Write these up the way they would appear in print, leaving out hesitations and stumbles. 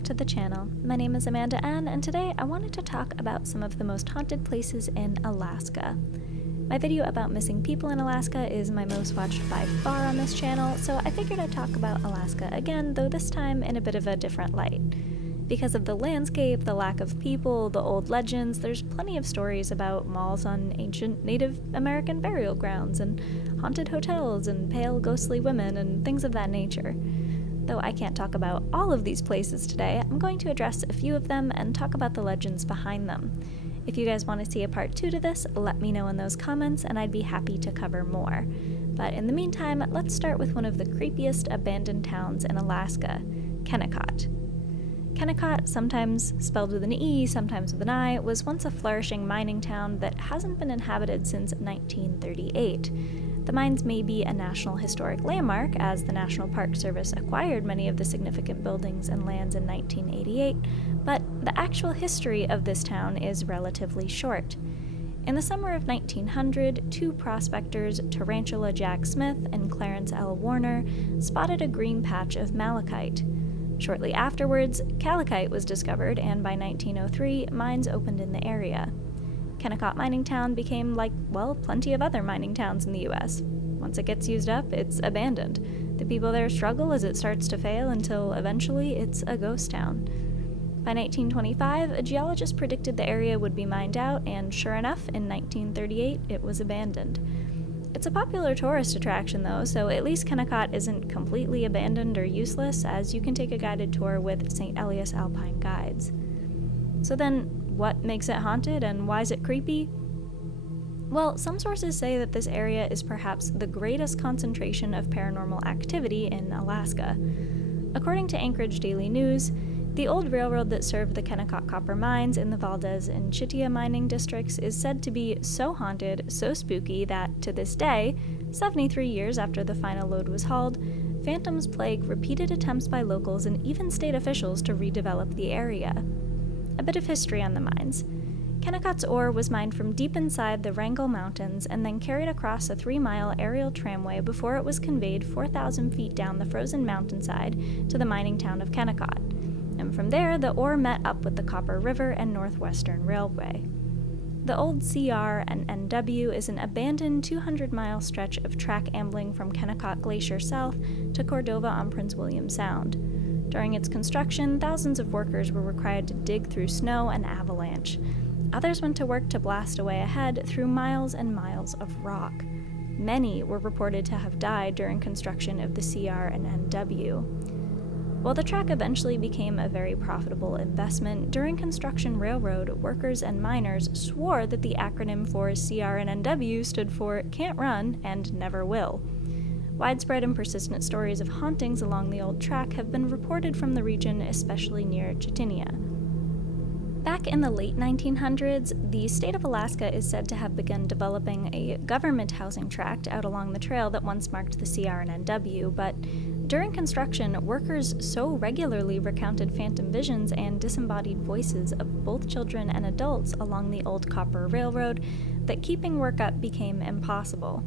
back to the channel. My name is Amanda Ann, and today I wanted to talk about some of the most haunted places in Alaska. My video about missing people in Alaska is my most watched by far on this channel, so I figured I'd talk about Alaska again, though this time in a bit of a different light. Because of the landscape, the lack of people, the old legends, there's plenty of stories about malls on ancient Native American burial grounds, and haunted hotels, and pale ghostly women, and things of that nature. Though I can't talk about all of these places today, I'm going to address a few of them and talk about the legends behind them. If you guys want to see a part 2 to this, let me know in those comments and I'd be happy to cover more. But in the meantime, let's start with one of the creepiest abandoned towns in Alaska, Kennicott. Kennicott, sometimes spelled with an E, sometimes with an I, was once a flourishing mining town that hasn't been inhabited since 1938. The mines may be a National Historic Landmark, as the National Park Service acquired many of the significant buildings and lands in 1988, but the actual history of this town is relatively short. In the summer of 1900, two prospectors, Tarantula Jack Smith and Clarence L. Warner, spotted a green patch of malachite. Shortly afterwards, calcite was discovered, and by 1903, mines opened in the area. Kennicott Mining Town became like, well, plenty of other mining towns in the US. Once it gets used up, it's abandoned. The people there struggle as it starts to fail until eventually it's a ghost town. By 1925, a geologist predicted the area would be mined out, and sure enough, in 1938, it was abandoned. It's a popular tourist attraction though, so at least Kennicott isn't completely abandoned or useless, as you can take a guided tour with St. Elias Alpine Guides. So then, what makes it haunted and why is it creepy? Well, some sources say that this area is perhaps the greatest concentration of paranormal activity in Alaska. According to Anchorage Daily News, the old railroad that served the Kennicott copper mines in the Valdez and Chitia mining districts is said to be so haunted, so spooky that, to this day, 73 years after the final load was hauled, phantoms plague repeated attempts by locals and even state officials to redevelop the area. A bit of history on the mines. Kennicott's ore was mined from deep inside the Wrangell Mountains and then carried across a 3-mile aerial tramway before it was conveyed 4,000 feet down the frozen mountainside to the mining town of Kennicott. And from there, the ore met up with the Copper River and Northwestern Railway. The old CR and NW is an abandoned 200-mile stretch of track ambling from Kennicott Glacier south to Cordova on Prince William Sound. During its construction, thousands of workers were required to dig through snow and avalanche. Others went to work to blast a way ahead through miles and miles of rock. Many were reported to have died during construction of the CR and NW. While the track eventually became a very profitable investment, during construction railroad, workers and miners swore that the acronym for CR and NW stood for Can't Run and Never Will. Widespread and persistent stories of hauntings along the old track have been reported from the region, especially near Chitinia. Back in the late 1900s, the state of Alaska is said to have begun developing a government housing tract out along the trail that once marked the CR and NW, but during construction, workers so regularly recounted phantom visions and disembodied voices of both children and adults along the old copper railroad that keeping work up became impossible.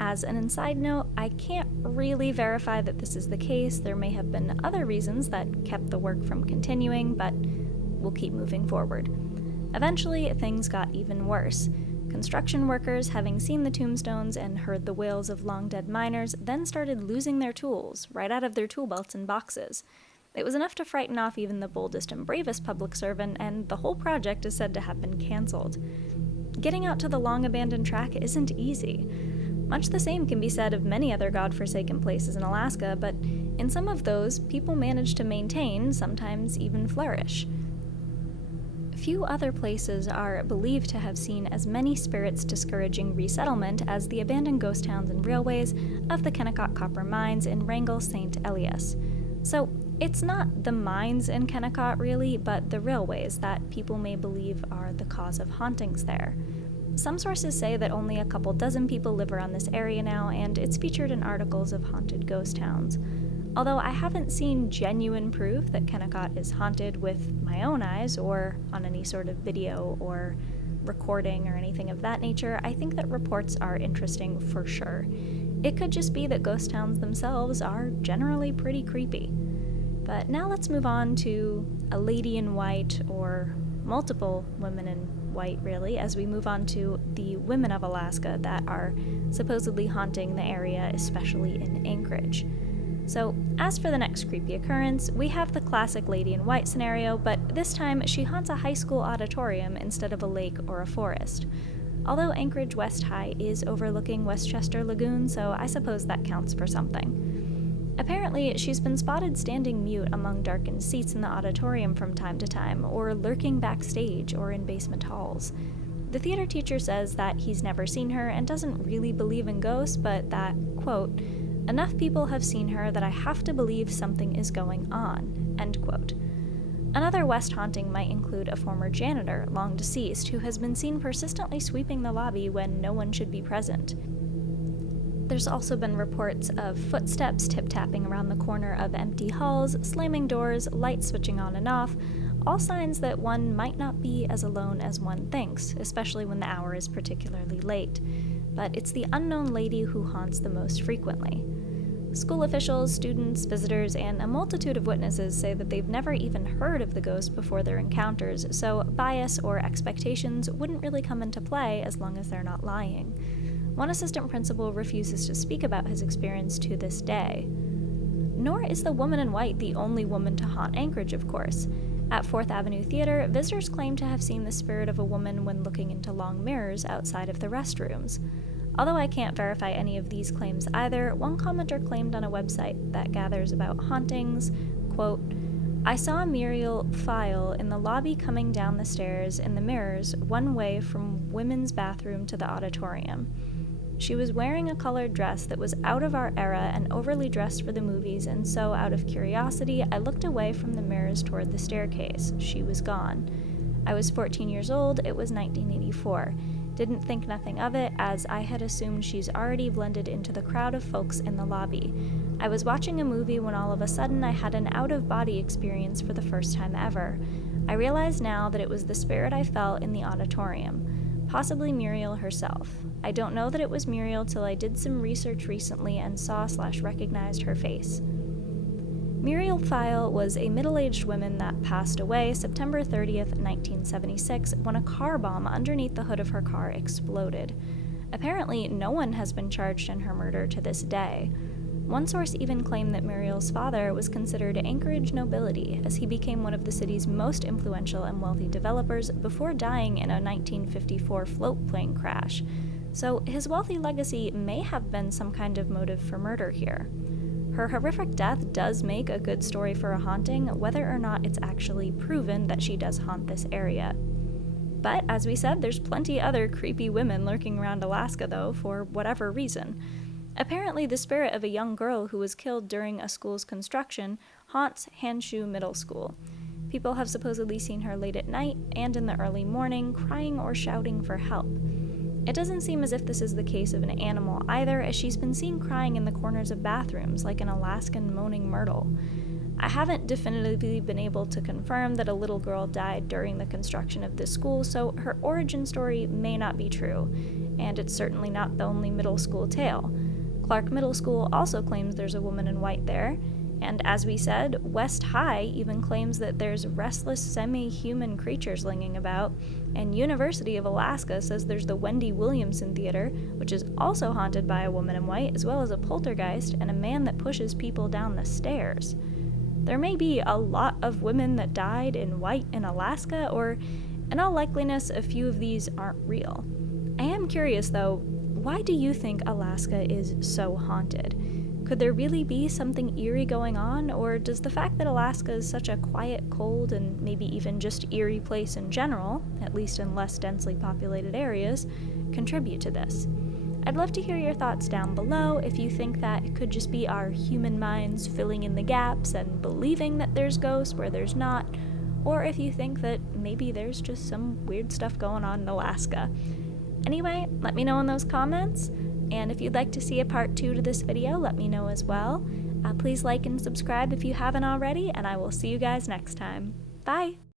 As an inside note, I can't really verify that this is the case. There may have been other reasons that kept the work from continuing, but we'll keep moving forward. Eventually, things got even worse. Construction workers, having seen the tombstones and heard the wails of long-dead miners, then started losing their tools, right out of their tool belts and boxes. It was enough to frighten off even the boldest and bravest public servant, and the whole project is said to have been canceled. Getting out to the long-abandoned track isn't easy. Much the same can be said of many other godforsaken places in Alaska, but in some of those, people manage to maintain, sometimes even flourish. Few other places are believed to have seen as many spirits discouraging resettlement as the abandoned ghost towns and railways of the Kennicott copper mines in Wrangell St. Elias. So it's not the mines in Kennicott really, but the railways that people may believe are the cause of hauntings there. Some sources say that only a couple dozen people live around this area now, and it's featured in articles of haunted ghost towns. Although I haven't seen genuine proof that Kennicott is haunted with my own eyes, or on any sort of video or recording or anything of that nature, I think that reports are interesting for sure. It could just be that ghost towns themselves are generally pretty creepy. But now let's move on to a lady in white, or multiple women in white really, as we move on to the women of Alaska that are supposedly haunting the area, especially in Anchorage. So, as for the next creepy occurrence, we have the classic lady in white scenario, but this time she haunts a high school auditorium instead of a lake or a forest. Although Anchorage West High is overlooking Westchester Lagoon, so I suppose that counts for something. Apparently, she's been spotted standing mute among darkened seats in the auditorium from time to time, or lurking backstage or in basement halls. The theater teacher says that he's never seen her and doesn't really believe in ghosts, but that, quote, "Enough people have seen her that I have to believe something is going on," end quote. Another West haunting might include a former janitor, long deceased, who has been seen persistently sweeping the lobby when no one should be present. There's also been reports of footsteps tip-tapping around the corner of empty halls, slamming doors, lights switching on and off, all signs that one might not be as alone as one thinks, especially when the hour is particularly late. But it's the unknown lady who haunts the most frequently. School officials, students, visitors, and a multitude of witnesses say that they've never even heard of the ghost before their encounters, so bias or expectations wouldn't really come into play as long as they're not lying. One assistant principal refuses to speak about his experience to this day. Nor is the woman in white the only woman to haunt Anchorage, of course. At 4th Avenue Theater, visitors claim to have seen the spirit of a woman when looking into long mirrors outside of the restrooms. Although I can't verify any of these claims either, one commenter claimed on a website that gathers about hauntings, quote, "I saw Muriel File in the lobby coming down the stairs in the mirrors one way from women's bathroom to the auditorium. She was wearing a colored dress that was out of our era and overly dressed for the movies, and so out of curiosity, I looked away from the mirrors toward the staircase. She was gone. I was 14 years old, it was 1984. Didn't think nothing of it, as I had assumed she's already blended into the crowd of folks in the lobby. I was watching a movie when all of a sudden I had an out-of-body experience for the first time ever. I realize now that it was the spirit I felt in the auditorium. Possibly Muriel herself. I don't know that it was Muriel till I did some research recently and saw/recognized her face." Muriel File was a middle-aged woman that passed away September 30th, 1976, when a car bomb underneath the hood of her car exploded. Apparently, no one has been charged in her murder to this day. One source even claimed that Muriel's father was considered Anchorage nobility, as he became one of the city's most influential and wealthy developers before dying in a 1954 float plane crash. So his wealthy legacy may have been some kind of motive for murder here. Her horrific death does make a good story for a haunting, whether or not it's actually proven that she does haunt this area. But, as we said, there's plenty other creepy women lurking around Alaska, though, for whatever reason. Apparently, the spirit of a young girl who was killed during a school's construction haunts Hanshu Middle School. People have supposedly seen her late at night and in the early morning, crying or shouting for help. It doesn't seem as if this is the case of an animal either, as she's been seen crying in the corners of bathrooms like an Alaskan moaning myrtle. I haven't definitively been able to confirm that a little girl died during the construction of this school, so her origin story may not be true, and it's certainly not the only middle school tale. Clark Middle School also claims there's a woman in white there, and as we said, West High even claims that there's restless semi-human creatures lingering about, and University of Alaska says there's the Wendy Williamson Theater, which is also haunted by a woman in white, as well as a poltergeist and a man that pushes people down the stairs. There may be a lot of women that died in white in Alaska, or in all likeliness, a few of these aren't real. I am curious though, why do you think Alaska is so haunted? Could there really be something eerie going on, or does the fact that Alaska is such a quiet, cold, and maybe even just eerie place in general, at least in less densely populated areas, contribute to this? I'd love to hear your thoughts down below if you think that it could just be our human minds filling in the gaps and believing that there's ghosts where there's not, or if you think that maybe there's just some weird stuff going on in Alaska. Anyway, let me know in those comments, and if you'd like to see a part 2 to this video, let me know as well. Please like and subscribe if you haven't already, and I will see you guys next time. Bye!